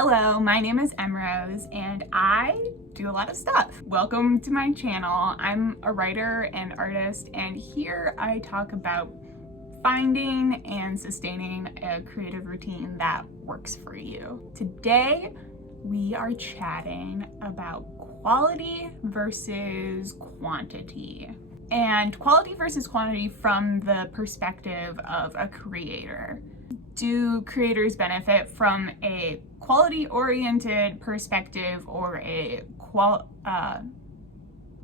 Hello, my name is Emrose and I do a lot of stuff. Welcome to my channel. I'm a writer and artist, and here I talk about finding and sustaining a creative routine that works for you. Today, we are chatting about quality versus quantity. And quality versus quantity from the perspective of a creator. Do creators benefit from a quality-oriented perspective or a wow,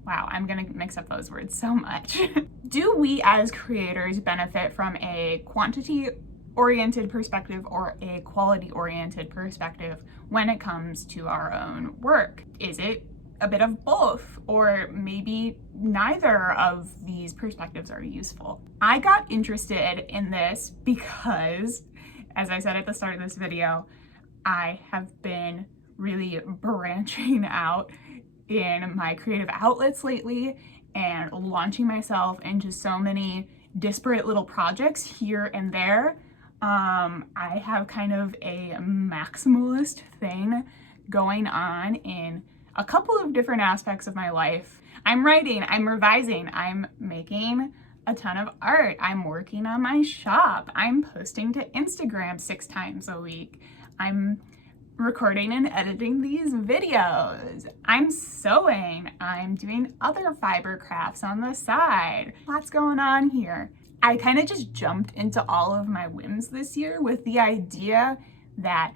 I'm gonna mix up those words so much. Do we as creators benefit from a quantity-oriented perspective or a quality-oriented perspective when it comes to our own work? Is it a bit of both, or maybe neither of these perspectives are useful? I got interested in this because, as I said at the start of this video, I have been really branching out in my creative outlets lately and launching myself into so many disparate little projects here and there. I have kind of a maximalist thing going on in a couple of different aspects of my life. I'm writing, I'm revising, I'm making a ton of art, I'm working on my shop, I'm posting to Instagram 6 times a week, I'm recording and editing these videos, I'm sewing, I'm doing other fiber crafts on the side. Lots going on here. I kind of just jumped into all of my whims this year with the idea that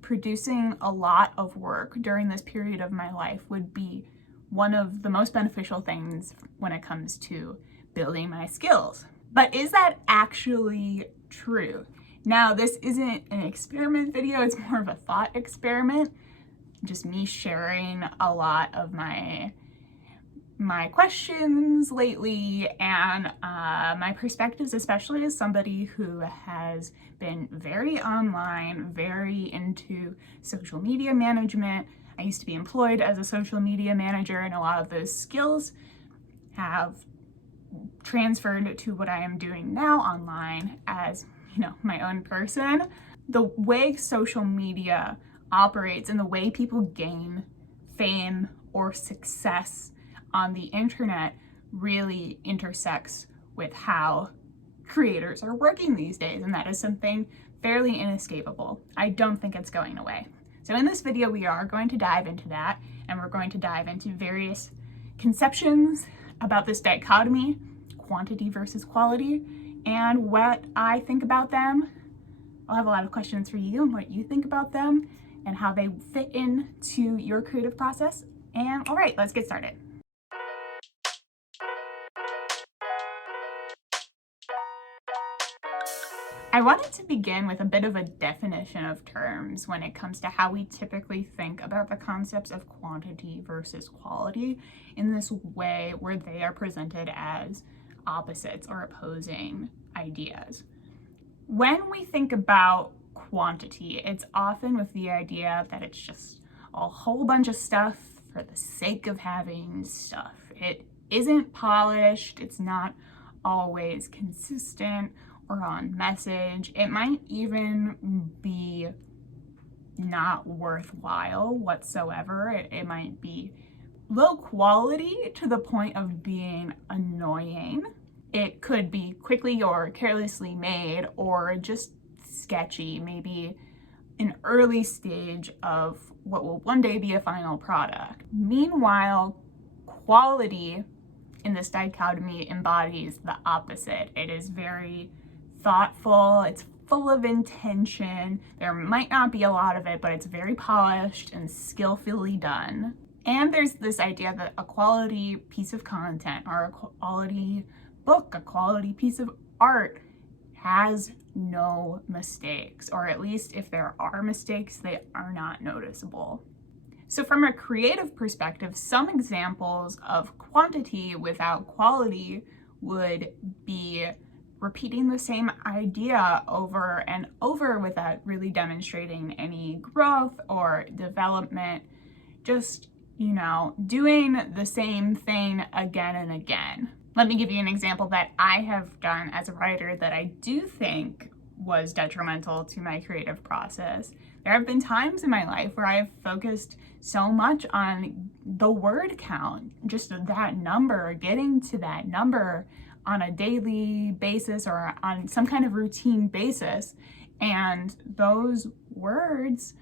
producing a lot of work during this period of my life would be one of the most beneficial things when it comes to building my skills. But is that actually true? Now, this isn't an experiment video, it's more of a thought experiment. Just me sharing a lot of my questions lately and my perspectives, especially as somebody who has been very online, very into social media management. I used to be employed as a social media manager, and a lot of those skills have transferred to what I am doing now online as, my own person. The way social media operates and the way people gain fame or success on the internet really intersects with how creators are working these days, and that is something fairly inescapable. I don't think it's going away. So in this video, we are going to dive into that, and we're going to dive into various conceptions about this dichotomy, quantity versus quality, and what I think about them. I'll have a lot of questions for you and what you think about them and how they fit into your creative process. And all right, let's get started. I wanted to begin with a bit of a definition of terms when it comes to how we typically think about the concepts of quantity versus quality in this way where they are presented as opposites or opposing ideas. When we think about quantity, it's often with the idea that it's just a whole bunch of stuff for the sake of having stuff. It isn't polished, it's not always consistent or on message. It might even be not worthwhile whatsoever. It might be low quality to the point of being annoying. It could be quickly or carelessly made, or just sketchy, maybe an early stage of what will one day be a final product. Meanwhile, quality in this dichotomy embodies the opposite. It is very thoughtful, it's full of intention. There might not be a lot of it, but it's very polished and skillfully done. And there's this idea that a quality piece of content or a quality book, a quality piece of art has no mistakes, or at least if there are mistakes, they are not noticeable. So from a creative perspective, some examples of quantity without quality would be repeating the same idea over and over without really demonstrating any growth or development, just, doing the same thing again and again. Let me give you an example that I have done as a writer that I do think was detrimental to my creative process. There have been times in my life where I've focused so much on the word count, just that number, getting to that number on a daily basis or on some kind of routine basis, and those words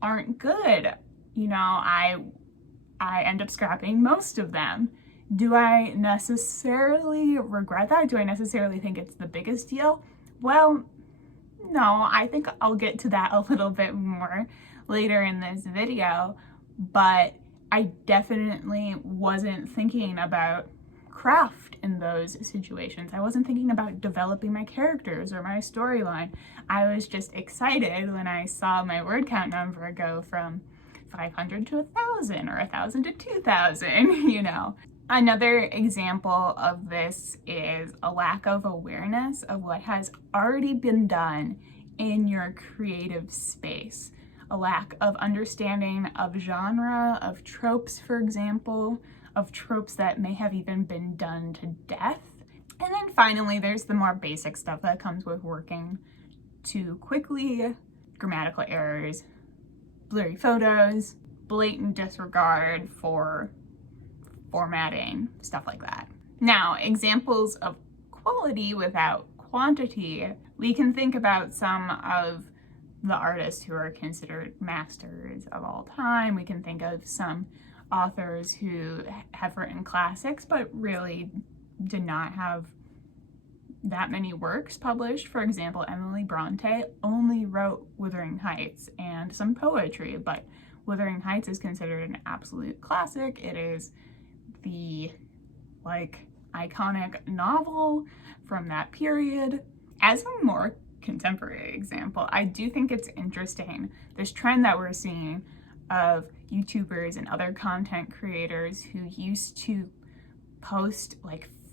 aren't good. You know, I end up scrapping most of them. Do I necessarily regret that? Do I necessarily think it's the biggest deal? Well, no, I think I'll get to that a little bit more later in this video, but I definitely wasn't thinking about craft in those situations. I wasn't thinking about developing my characters or my storyline. I was just excited when I saw my word count number go from 500 to 1,000 or 1,000 to 2,000, you know. Another example of this is a lack of awareness of what has already been done in your creative space. A lack of understanding of genre, of tropes, for example, of tropes that may have even been done to death. And then finally, there's the more basic stuff that comes with working too quickly, grammatical errors, blurry photos, blatant disregard for formatting, stuff like that. Now, examples of quality without quantity, we can think about some of the artists who are considered masters of all time. We can think of some authors who have written classics but really did not have that many works published. For example, Emily Bronte only wrote Wuthering Heights and some poetry, but Wuthering Heights is considered an absolute classic. It is the iconic novel from that period. As a more contemporary example, I do think it's interesting, this trend that we're seeing of YouTubers and other content creators who used to post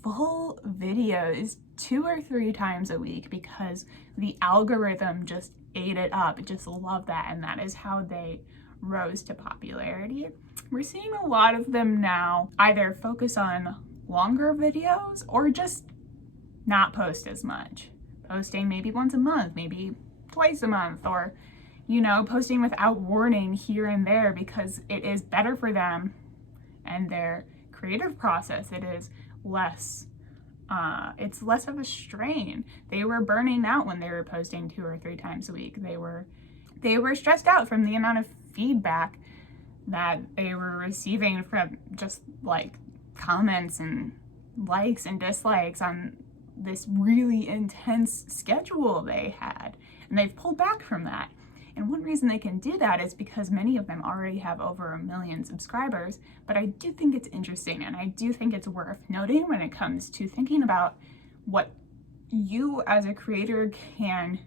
full videos 2 or 3 times a week because the algorithm just ate it up. It just loved that, and that is how they rose to popularity. We're seeing a lot of them now either focus on longer videos or just not post as much. Posting maybe once a month, maybe twice a month, or, you know, posting without warning here and there because it is better for them and their creative process. It is less, it's less of a strain. They were burning out when they were posting 2 or 3 times a week. They were stressed out from the amount of feedback that they were receiving from just comments and likes and dislikes on this really intense schedule they had, and they've pulled back from that. And one reason they can do that is because many of them already have over 1 million subscribers. But I do think it's interesting, and I do think it's worth noting when it comes to thinking about what you as a creator can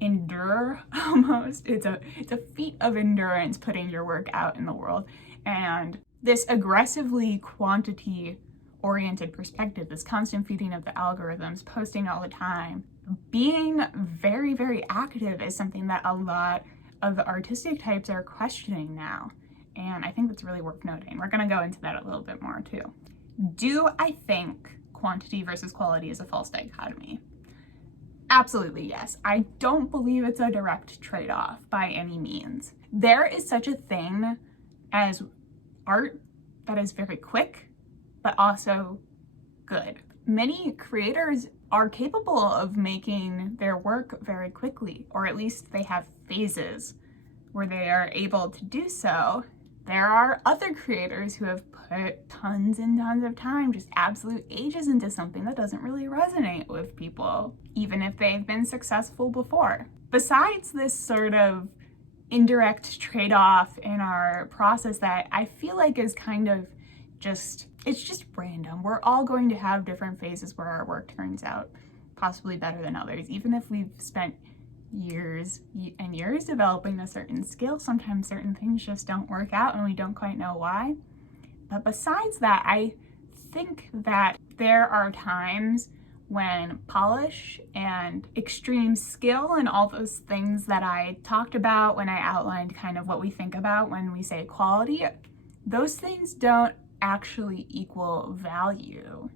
endure. Almost, it's a feat of endurance putting your work out in the world, and this aggressively quantity oriented perspective, this constant feeding of the algorithms, posting all the time, being very, very active is something that a lot of the artistic types are questioning now. And I think that's really worth noting. We're gonna go into that a little bit more too. Do I think quantity versus quality is a false dichotomy? Absolutely yes. I don't believe it's a direct trade-off by any means. There is such a thing as art that is very quick, but also good. Many creators are capable of making their work very quickly, or at least they have phases where they are able to do so. There are other creators who have put tons and tons of time, just absolute ages, into something that doesn't really resonate with people, even if they've been successful before. Besides this sort of indirect trade-off in our process that I feel like is kind of it's just random. We're all going to have different phases where our work turns out possibly better than others. Even if we've spent years and years developing a certain skill, sometimes certain things just don't work out and we don't quite know why. But besides that, I think that there are times when polish and extreme skill and all those things that I talked about when I outlined kind of what we think about when we say quality, those things don't actually equal value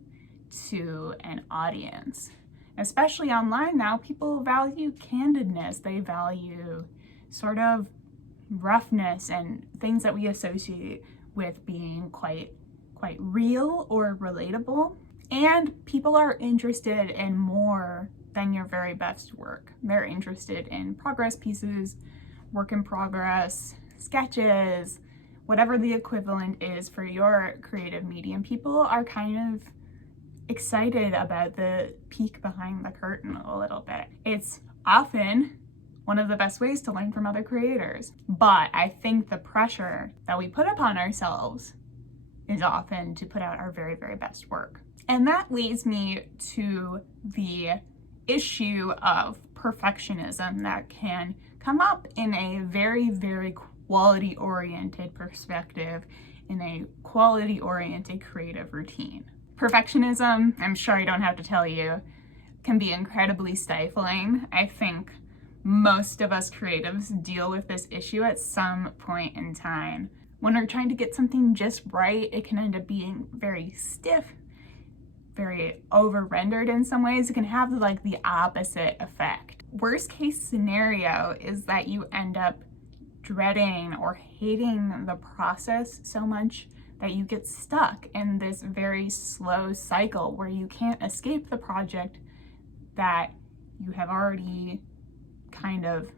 to an audience. especially online now, people value candidness. They value sort of roughness and things that we associate with being quite real or relatable. And people are interested in more than your very best work. They're interested in progress pieces, work in progress, sketches, whatever the equivalent is for your creative medium. People are kind of excited about the peek behind the curtain a little bit. It's often one of the best ways to learn from other creators. But I think the pressure that we put upon ourselves is often to put out our very, very best work. And that leads me to the issue of perfectionism that can come up in a very, very quality-oriented perspective, in a quality-oriented creative routine. Perfectionism, I'm sure I don't have to tell you, can be incredibly stifling. I think most of us creatives deal with this issue at some point in time. When we're trying to get something just right, it can end up being very stiff, very over-rendered in some ways. It can have like the opposite effect. Worst case scenario is that you end up dreading or hating the process so much that you get stuck in this very slow cycle where you can't escape the project that you have already kind of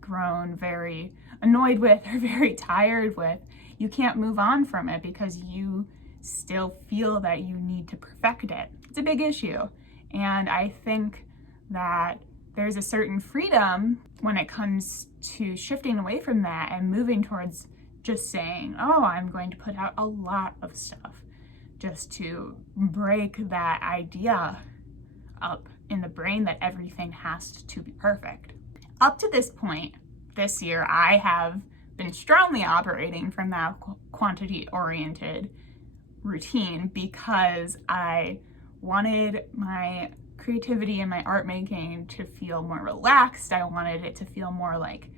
grown very annoyed with or very tired with. You can't move on from it because you still feel that you need to perfect it. It's a big issue. And I think that there's a certain freedom when it comes to shifting away from that and moving towards just saying, oh, I'm going to put out a lot of stuff, just to break that idea up in the brain that everything has to be perfect. Up to this point, this year, I have been strongly operating from that quantity-oriented routine because I wanted my creativity and my art making to feel more relaxed. I wanted it to feel more like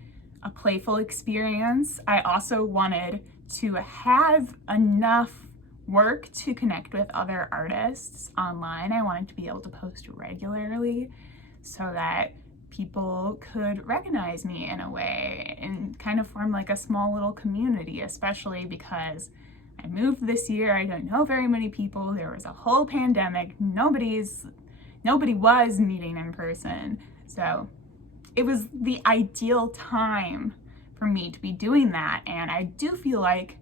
a playful experience. I also wanted to have enough work to connect with other artists online. I wanted to be able to post regularly so that people could recognize me in a way and kind of form like a small little community, especially because I moved this year. I don't know very many people. There was a whole pandemic. Nobody was meeting in person. So it was the ideal time for me to be doing that. And I do feel like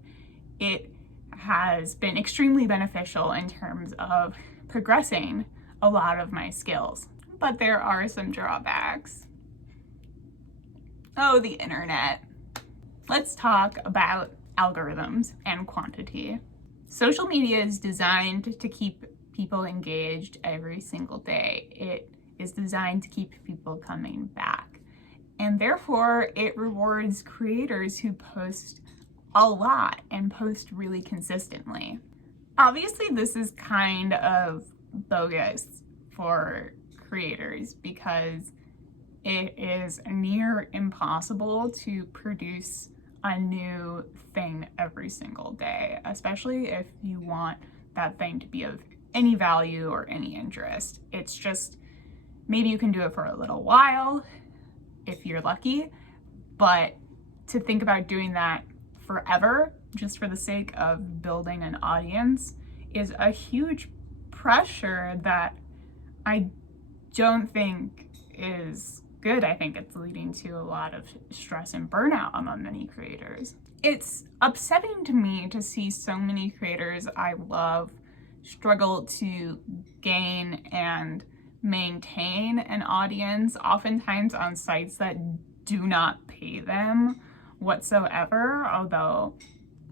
it has been extremely beneficial in terms of progressing a lot of my skills. But there are some drawbacks. Oh, the internet. Let's talk about algorithms and quantity. Social media is designed to keep people engaged every single day. It is designed to keep people coming back. And therefore, it rewards creators who post a lot and post really consistently. Obviously, this is kind of bogus for creators because it is near impossible to produce a new thing every single day, especially if you want that thing to be of any value or any interest. It's just, maybe you can do it for a little while if you're lucky, but to think about doing that forever just for the sake of building an audience is a huge pressure that I don't think is good. I think it's leading to a lot of stress and burnout among many creators. It's upsetting to me to see so many creators I love struggle to gain and maintain an audience, oftentimes on sites that do not pay them whatsoever, although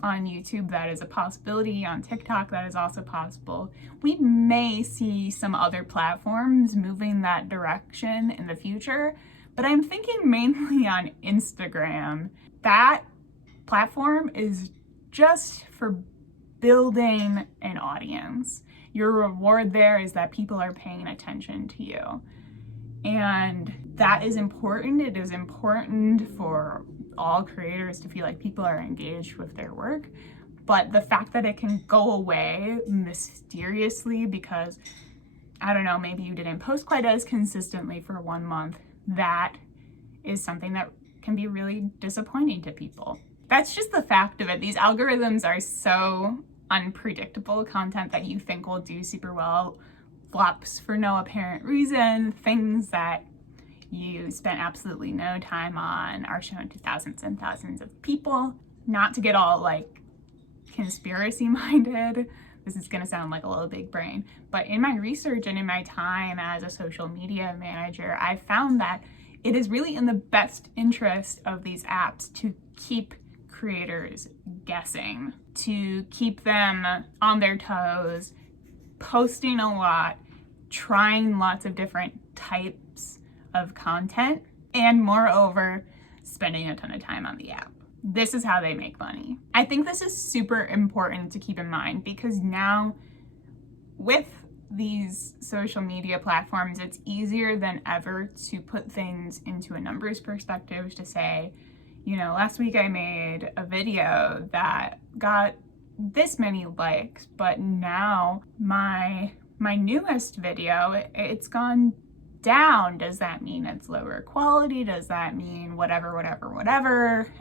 on YouTube that is a possibility, on TikTok that is also possible. We may see some other platforms moving that direction in the future, but I'm thinking mainly on Instagram. That platform is just for building an audience. Your reward there is that people are paying attention to you. And that is important. It is important for all creators to feel like people are engaged with their work. But the fact that it can go away mysteriously because I don't know, maybe you didn't post quite as consistently for 1 month. That is something that can be really disappointing to people. That's just the fact of it. These algorithms are so unpredictable. Content that you think will do super well flops for no apparent reason. Things that you spent absolutely no time on are shown to thousands and thousands of people. Not to get all like conspiracy minded, this is gonna sound like a little big brain, but in my research and in my time as a social media manager, I found that it is really in the best interest of these apps to keep creators guessing, to keep them on their toes, posting a lot, trying lots of different types of content, and moreover, spending a ton of time on the app. This is how they make money. I think this is super important to keep in mind because now with these social media platforms, it's easier than ever to put things into a numbers perspective, to say, you know, last week I made a video that got this many likes, but now my newest video, it's gone down. Does that mean it's lower quality? Does that mean whatever?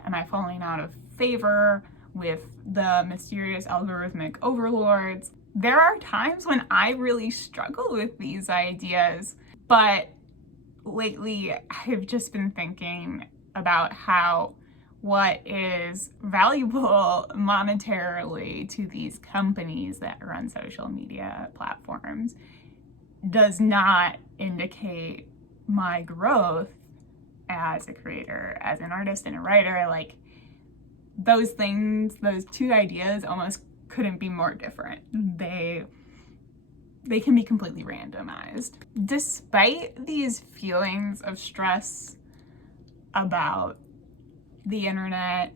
Am I falling out of favor with the mysterious algorithmic overlords? There are times when I really struggle with these ideas, but lately I've just been thinking about how what is valuable monetarily to these companies that run social media platforms does not indicate my growth as a creator, as an artist and a writer. Like, those things, those two ideas almost couldn't be more different. They can be completely randomized. Despite these feelings of stress about the internet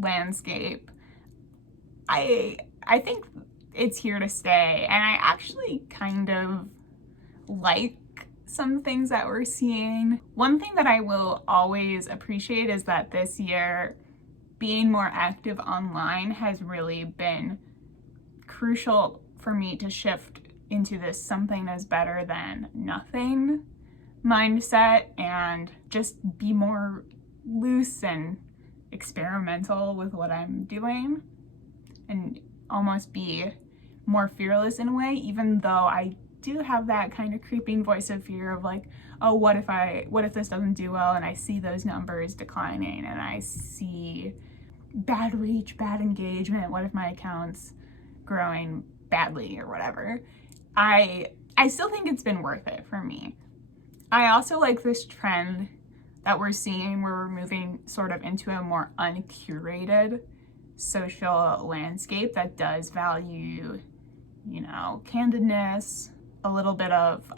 landscape, I think it's here to stay, and I actually kind of like some things that we're seeing. One thing that I will always appreciate is that this year, being more active online has really been crucial for me to shift into this something is better than nothing mindset and just be more loose and experimental with what I'm doing and almost be more fearless in a way, even though I do have that kind of creeping voice of fear of like, oh, what if this doesn't do well, and I see those numbers declining and I see bad reach, bad engagement, what if my account's growing badly or whatever. I still think it's been worth it for me. I also like this trend that we're seeing where we're moving sort of into a more uncurated social landscape that does value, you know, candidness, a little bit of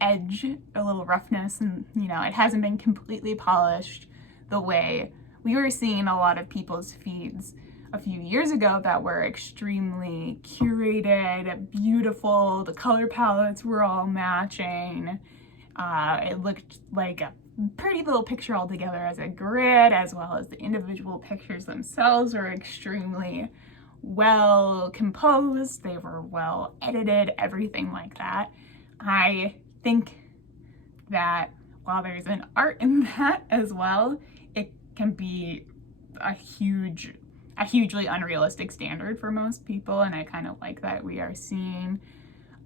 edge, a little roughness, and, you know, it hasn't been completely polished the way we were seeing a lot of people's feeds a few years ago that were extremely curated, beautiful, the color palettes were all matching. It looked like a pretty little picture all together as a grid, as well as the individual pictures themselves were extremely well composed, they were well edited, everything like that. I think that while there's an art in that as well, it can be a hugely unrealistic standard for most people, and I kind of like that we are seeing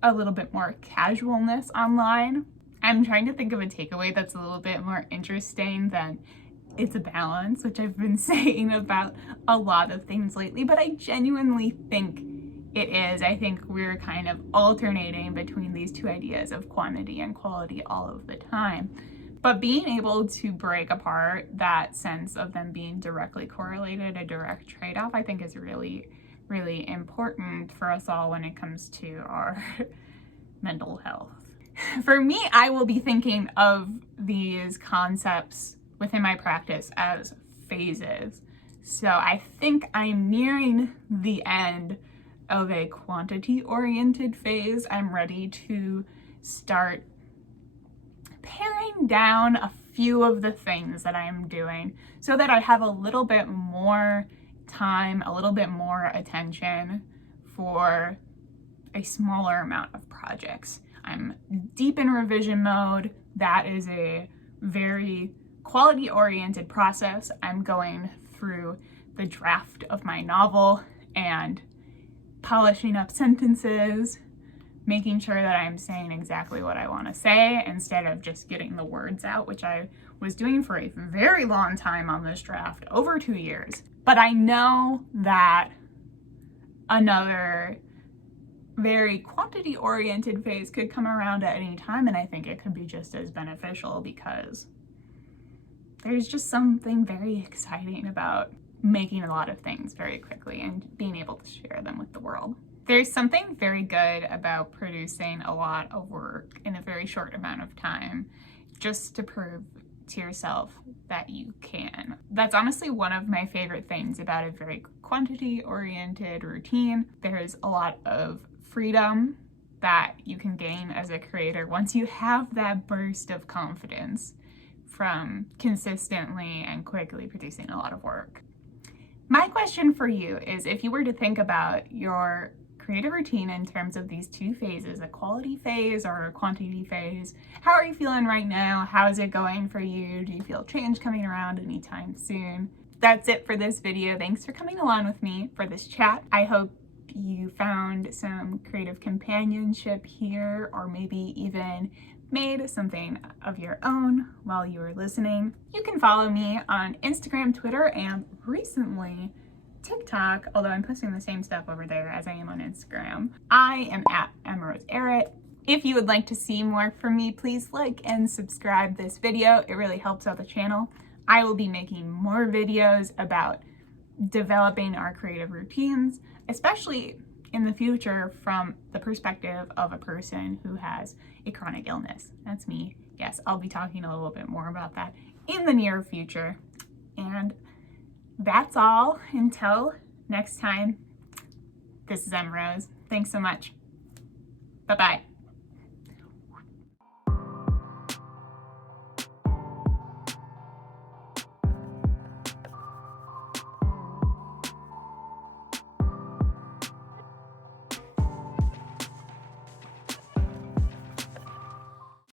a little bit more casualness online. I'm trying to think of a takeaway that's a little bit more interesting than it's a balance, which I've been saying about a lot of things lately, but I genuinely think it is. I think we're kind of alternating between these two ideas of quantity and quality all of the time. But being able to break apart that sense of them being directly correlated, a direct trade-off, I think is really, really important for us all when it comes to our mental health. For me, I will be thinking of these concepts within my practice as phases. So I think I'm nearing the end of a quantity-oriented phase. I'm ready to start paring down a few of the things that I'm doing so that I have a little bit more time, a little bit more attention for a smaller amount of projects. I'm deep in revision mode. That is a very quality-oriented process. I'm going through the draft of my novel and polishing up sentences, making sure that I'm saying exactly what I want to say instead of just getting the words out, which I was doing for a very long time on this draft, over 2 years. But I know that another very quantity-oriented phase could come around at any time, and I think it could be just as beneficial because there's just something very exciting about making a lot of things very quickly and being able to share them with the world. There's something very good about producing a lot of work in a very short amount of time, just to prove to yourself that you can. That's honestly one of my favorite things about a very quantity-oriented routine. There's a lot of freedom that you can gain as a creator once you have that burst of confidence from consistently and quickly producing a lot of work. My question for you is, if you were to think about your creative routine in terms of these two phases, a quality phase or a quantity phase, how are you feeling right now? How is it going for you? Do you feel change coming around anytime soon? That's it for this video. Thanks for coming along with me for this chat. I hope you found some creative companionship here, or maybe even made something of your own while you were listening. You can follow me on Instagram, Twitter, and recently TikTok, although I'm posting the same stuff over there as I am on Instagram. I am at @MRoseErit. If you would like to see more from me, please like and subscribe this video. It really helps out the channel. I will be making more videos about developing our creative routines, especially in the future from the perspective of a person who has a chronic illness. That's me. Yes, I'll be talking a little bit more about that in the near future. And that's all until next time. This is Rose. Thanks so much. Bye-bye.